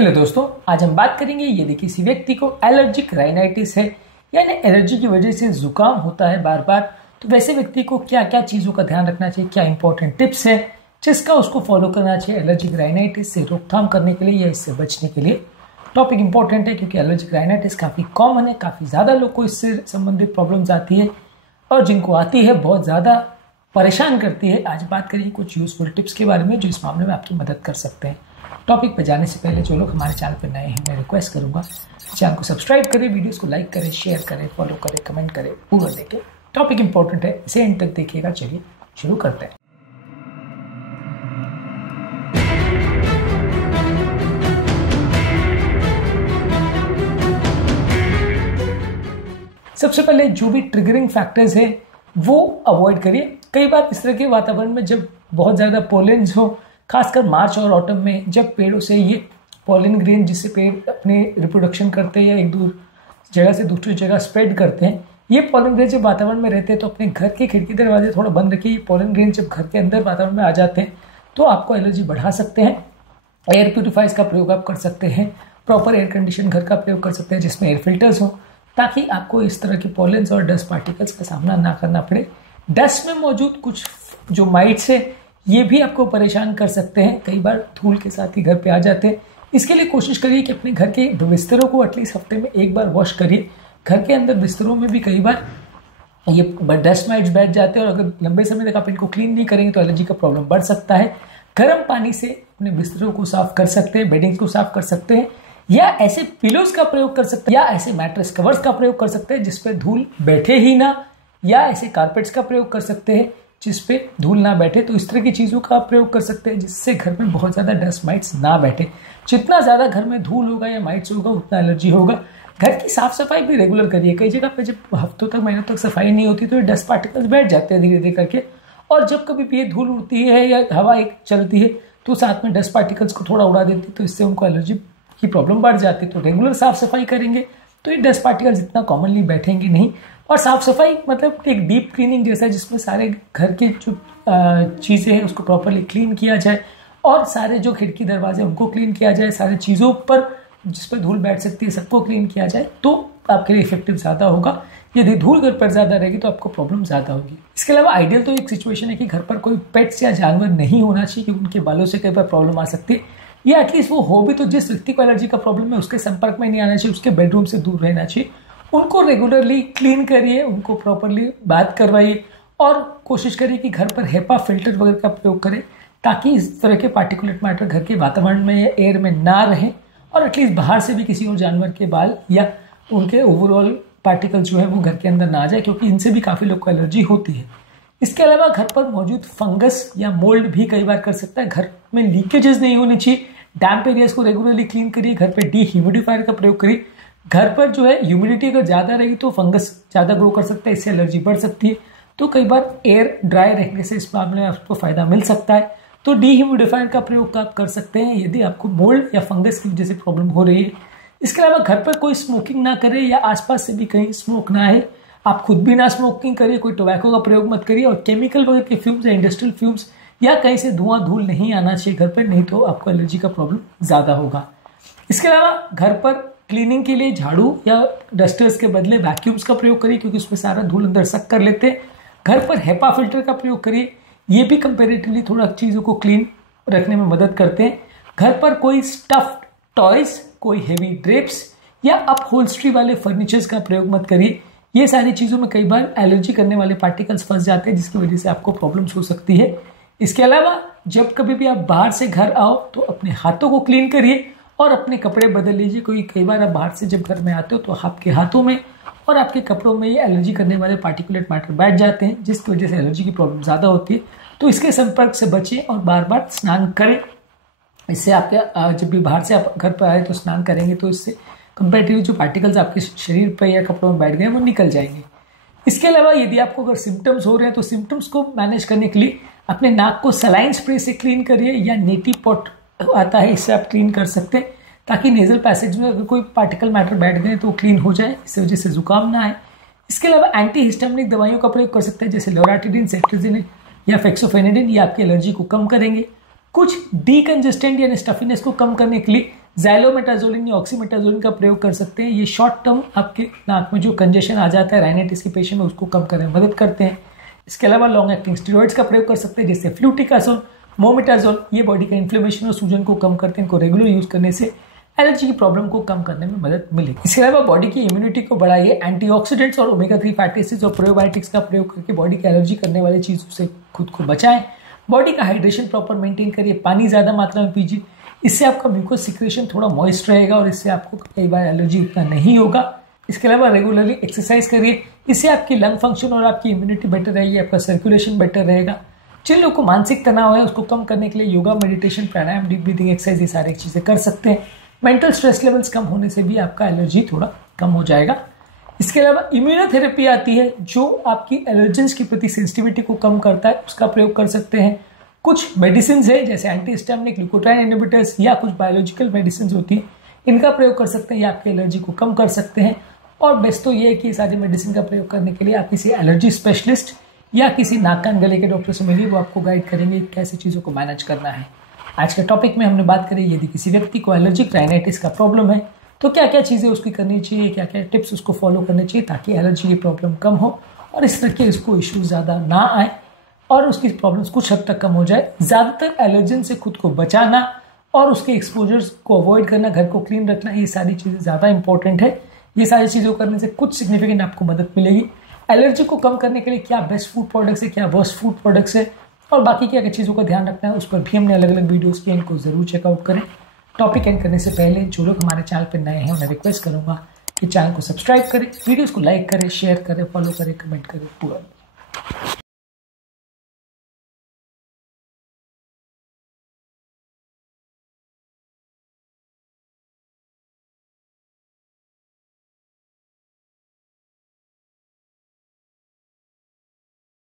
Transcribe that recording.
Hello दोस्तों, आज हम बात करेंगे यदि किसी व्यक्ति को एलर्जिक राइनाइटिस है यानी एलर्जी की वजह से जुकाम होता है बार बार, तो वैसे व्यक्ति को क्या क्या चीज़ों का ध्यान रखना चाहिए, क्या इंपॉर्टेंट टिप्स है जिसका उसको फॉलो करना चाहिए एलर्जिक राइनाइटिस से रोकथाम करने के लिए या इससे बचने के लिए। टॉपिक इंपॉर्टेंट है क्योंकि एलर्जिक राइनाइटिस काफ़ी कॉमन है, काफ़ी ज़्यादा लोग को इससे संबंधित प्रॉब्लम्स आती है और जिनको आती है बहुत ज़्यादा परेशान करती है। आज बात करेंगे कुछ यूजफुल टिप्स के बारे में जो इस मामले में आपकी मदद कर सकते हैं। टॉपिक पर जाने से पहले जो लोग हमारे चैनल पर नए हैं, मैं रिक्वेस्ट करूंगा चैनल को सब्सक्राइब करें, वीडियोस को लाइक करें, शेयर करें, फॉलो करें, कमेंट करें, पूरा देखें। टॉपिक इंपॉर्टेंट है, इसे एंड तक देखिएगा। चलिए शुरू करते हैं। सबसे पहले जो भी ट्रिगरिंग फैक्टर्स है वो अवॉइड करिए। कई बार इस तरह के वातावरण में जब बहुत ज़्यादा पोलेन्स हो, खासकर मार्च और ऑटम में, जब पेड़ों से ये पॉलन ग्रेन जिससे पेड़ अपने रिप्रोडक्शन करते हैं या एक दूर जगह से दूसरी जगह स्प्रेड करते हैं, ये पॉलन ग्रेन जब वातावरण में रहते हैं तो अपने घर के खिड़की दरवाजे थोड़ा बंद रखिए। ये पॉलन ग्रेन जब घर के अंदर वातावरण में आ जाते हैं तो आपको एलर्जी बढ़ा सकते हैं। एयर प्यूरिफायर्स का प्रयोग आप कर सकते हैं, प्रॉपर एयर कंडीशन घर का प्रयोग कर सकते हैं जिसमें एयर फिल्टर्स हो, ताकि आपको इस तरह के पॉलेंस और डस्ट पार्टिकल्स का सामना ना करना पड़े। डस्ट में मौजूद कुछ जो माइट्स है ये भी आपको परेशान कर सकते हैं, कई बार धूल के साथ ही घर पे आ जाते हैं। इसके लिए कोशिश करिए कि अपने घर के बिस्तरों को एटलीस्ट हफ्ते में एक बार वॉश करिए। घर के अंदर बिस्तरों में भी कई बार ये डस्ट माइट्स बैठ जाते हैं और अगर लंबे समय तक आप इनको क्लीन नहीं करेंगे तो एलर्जी का प्रॉब्लम बढ़ सकता है। गर्म पानी से अपने बिस्तरों को साफ कर सकते हैं, बेडिंग्स को साफ कर सकते हैं, या ऐसे पिलोज का प्रयोग कर सकते हैं, या ऐसे मैट्रेस कवर्स का प्रयोग कर सकते हैं जिसपे धूल बैठे ही ना, या ऐसे कारपेट्स का प्रयोग कर सकते हैं जिसपे धूल ना बैठे। तो इस तरह की चीज़ों का प्रयोग कर सकते हैं जिससे घर में बहुत ज़्यादा डस्ट माइट्स ना बैठे। जितना ज़्यादा घर में धूल होगा या माइट्स होगा उतना एलर्जी होगा। घर की साफ सफाई भी रेगुलर करिए। कई जगह पे जब हफ्तों तक, महीनों तक सफाई नहीं होती तो ये डस्ट पार्टिकल्स बैठ जाते हैं धीरे धीरे करके, और जब कभी भी ये धूल उड़ती है या हवा एक चलती है तो साथ में डस्ट पार्टिकल्स को थोड़ा उड़ा देती है, तो इससे उनको एलर्जी की प्रॉब्लम बढ़ जाती है। तो रेगुलर साफ सफाई करेंगे तो ये डस्ट पार्टिकल्स इतना कॉमनली बैठेंगे नहीं। और साफ सफाई मतलब एक डीप क्लीनिंग जैसा, जिसमें सारे घर के जो चीज़ें हैं उसको प्रॉपरली क्लीन किया जाए और सारे जो खिड़की दरवाजे उनको क्लीन किया जाए, सारी चीज़ों पर जिस पर धूल बैठ सकती है सबको क्लीन किया जाए, तो आपके लिए इफेक्टिव ज़्यादा होगा। यदि धूल घर पर ज़्यादा रहेगी तो आपको प्रॉब्लम ज़्यादा होगी। इसके अलावा आइडियल तो एक सिचुएशन है कि घर पर कोई पेट्स या जानवर नहीं होना चाहिए क्योंकि उनके बालों से कई बार प्रॉब्लम आ सकती है, या एटलीस्ट वो हो भी तो जिस व्यक्ति को एलर्जी का प्रॉब्लम है उसके संपर्क में नहीं आना चाहिए, उसके बेडरूम से दूर रहना चाहिए। उनको रेगुलरली क्लीन करिए, उनको प्रॉपरली बात करवाइए और कोशिश करिए कि घर पर हेपा फिल्टर वगैरह का प्रयोग करें ताकि इस तरह के पार्टिकुलेट मैटर घर के वातावरण में या एयर में ना रहें, और एटलीस्ट बाहर से भी किसी और जानवर के बाल या उनके ओवरऑल पार्टिकल्स जो है वो घर के अंदर ना आ जाए, क्योंकि इनसे भी काफ़ी लोग को एलर्जी होती है। इसके अलावा घर पर मौजूद फंगस या मोल्ड भी कई बार कर सकता है। घर में लीकेजेस नहीं होनी चाहिए। डैम्प एरियाज को रेगुलरली क्लीन करिए। घर पर डी-ह्यूमिडिफायर का प्रयोग करिए। घर पर जो है ह्यूमिडिटी अगर ज़्यादा रहेगी तो फंगस ज़्यादा ग्रो कर सकता है, इससे एलर्जी बढ़ सकती है। तो कई बार एयर ड्राई रहने से इस मामले में आपको फ़ायदा मिल सकता है। तो डी-ह्यूमिडिफायर का प्रयोग आप कर सकते हैं यदि आपको मोल्ड या फंगस की वजह से प्रॉब्लम हो रही है। इसके अलावा घर पर कोई स्मोकिंग ना करे या आसपास से भी कहीं स्मोक ना है। आप खुद भी ना स्मोकिंग करिए, कोई टोबैको का प्रयोग मत करिए, और केमिकल वगैरह के फ्यूम्स या इंडस्ट्रियल फ्यूम्स या कहीं से धुआं धूल नहीं आना चाहिए घर पर, नहीं तो आपको एलर्जी का प्रॉब्लम ज़्यादा होगा। इसके अलावा घर पर क्लीनिंग के लिए झाड़ू या डस्टर्स के बदले वैक्यूम्स का प्रयोग करिए क्योंकि उसमें सारा धूल अंदर सक कर लेते हैं। घर पर हेपा फिल्टर का प्रयोग करिए, ये भी कंपेरेटिवली थोड़ा चीज़ों को क्लीन रखने में मदद करते हैं। घर पर कोई स्टफ्ड टॉयज, कोई हेवी ड्रेप्स या अपहोल्स्ट्री वाले फर्नीचर्स का प्रयोग मत करिए। ये सारी चीज़ों में कई बार एलर्जी करने वाले पार्टिकल्स फंस जाते हैं जिसकी वजह से आपको प्रॉब्लम्स हो सकती है। इसके अलावा जब कभी भी आप बाहर से घर आओ तो अपने हाथों को क्लीन करिए और अपने कपड़े बदल लीजिए। कई बार आप बाहर से जब घर में आते हो तो आपके हाथों में और आपके कपड़ों में ये एलर्जी करने वाले पार्टिकुलेट मैटर बैठ जाते हैं जिसकी वजह से एलर्जी की प्रॉब्लम ज़्यादा होती है। तो इसके संपर्क से बचें और बार बार स्नान करें। इससे आपके जब भी बाहर से आप घर पर आए तो स्नान करेंगे तो इससे कंपेरेटिवली जो पार्टिकल्स आपके शरीर पर या कपड़ों में बैठ गए वो निकल जाएंगे। इसके अलावा यदि आपको अगर सिम्टम्स हो रहे हैं तो सिम्टम्स को मैनेज करने के लिए अपने नाक को सलाइन स्प्रे से क्लीन करिए, या नेटी पॉट आता है इससे आप क्लीन कर सकते हैं ताकि नेजल पैसेज में अगर कोई पार्टिकल मैटर बैठ गए तो क्लीन हो जाए, इससे वजह से जुकाम ना आए। इसके अलावा एंटी हिस्टामिनिक दवाइयों का प्रयोग कर सकते हैं जैसे लोराटिडिन, सेट्रिजिन या फेक्सोफेनिडिन, ये आपकी एलर्जी को कम करेंगे। कुछ डीकंजेस्टेंट यानी स्टफीनेस को कम करने के लिए ज़ाइलोमेटाजोलिन या ऑक्सीमेटाजोलिन का प्रयोग कर सकते हैं। ये शॉर्ट टर्म आपके नाक में जो कंजेशन आ जाता है राइनाइटिस के पेशेंट में उसको कम करने में मदद करते हैं। इसके अलावा लॉन्ग एक्टिंग स्टेरॉइड्स का प्रयोग कर सकते हैं जैसे फ्लूटिकासोल, मोमेटाजोल। ये बॉडी का इन्फ्लेमेशन और सूजन को कम करते हैं। इनको रेगुलर यूज करने से एलर्जी की प्रॉब्लम को कम करने में मदद मिलेगी। इसके अलावा बॉडी की इम्यूनिटी को बढ़ाइए। एंटीऑक्सीडेंट्स और ओमेगा 3 फैटी एसिड्स और प्रोबायोटिक्स का प्रयोग करके बॉडी की एलर्जी करने वाली चीजों से खुद को बचाएं। बॉडी का हाइड्रेशन प्रॉपर मेंटेन करिए। पानी ज्यादा मात्रा में पीजिए। इससे आपका म्यूकस सिक्रेशन थोड़ा मॉइस्ट रहेगा और इससे आपको कई बार एलर्जी उतना नहीं होगा। इसके अलावा रेगुलरली एक्सरसाइज करिए। इससे आपकी लंग फंक्शन और आपकी इम्यूनिटी बेटर रहेगी, आपका सर्कुलेशन बेटर रहेगा। जिन लोगों को मानसिक तनाव है उसको कम करने के लिए योगा, मेडिटेशन, प्राणायाम, डीप ब्रीदिंग एक्सरसाइज ये सारी चीजें कर सकते हैं। मेंटल स्ट्रेस लेवल्स कम होने से भी आपका एलर्जी थोड़ा कम हो जाएगा। इसके अलावा इम्यूनोथेरेपी आती है जो आपकी एलर्जेंस के प्रति सेंसिटिविटी को कम करता है, उसका प्रयोग कर सकते हैं। कुछ मेडिसिन है जैसे एंटीहिस्टामिनिक, ल्यूकोट्राइन इनहिबिटर्स या कुछ बायोलॉजिकल मेडिसिन होती है, इनका प्रयोग कर सकते हैं। ये आपकी एलर्जी को कम कर सकते हैं। और बेस्ट तो ये है कि ये सारी मेडिसिन का प्रयोग करने के लिए आप किसी एलर्जी स्पेशलिस्ट या किसी नाक कान गले के डॉक्टर से मिलिए, वो आपको गाइड करेंगे कैसे चीज़ों को मैनेज करना है। आज के टॉपिक में हमने बात करी यदि किसी व्यक्ति को एलर्जिक राइनाइटिस का प्रॉब्लम है तो क्या क्या चीज़ें उसकी करनी चाहिए, क्या क्या टिप्स उसको फॉलो करने चाहिए ताकि एलर्जी की प्रॉब्लम कम हो और इस तरह के उसको इश्यूज ज़्यादा ना आए और उसकी प्रॉब्लम्स कुछ हद तक कम हो जाए। ज़्यादातर एलर्जन से खुद को बचाना और उसके एक्सपोजर्स को अवॉइड करना, घर को क्लीन रखना, ये सारी चीज़ें ज़्यादा इंपॉर्टेंट है। ये सारी चीज़ों करने से कुछ सिग्निफिकेंट आपको मदद मिलेगी। एलर्जी को कम करने के लिए क्या बेस्ट फूड प्रोडक्ट्स है, क्या वर्स्ट फूड प्रोडक्ट्स है और बाकी क्या क्या चीज़ों का ध्यान रखना है, उस पर भी हमने अलग अलग वीडियोस किए, इनको ज़रूर चेकआउट करें। टॉपिक एंड करने से पहले जो लोग हमारे चैनल पर नए हैं उन्हें रिक्वेस्ट करूँगा कि चैनल को सब्सक्राइब करें, वीडियोज़ को लाइक करें, शेयर करें, फॉलो करें, कमेंट करें पूरा।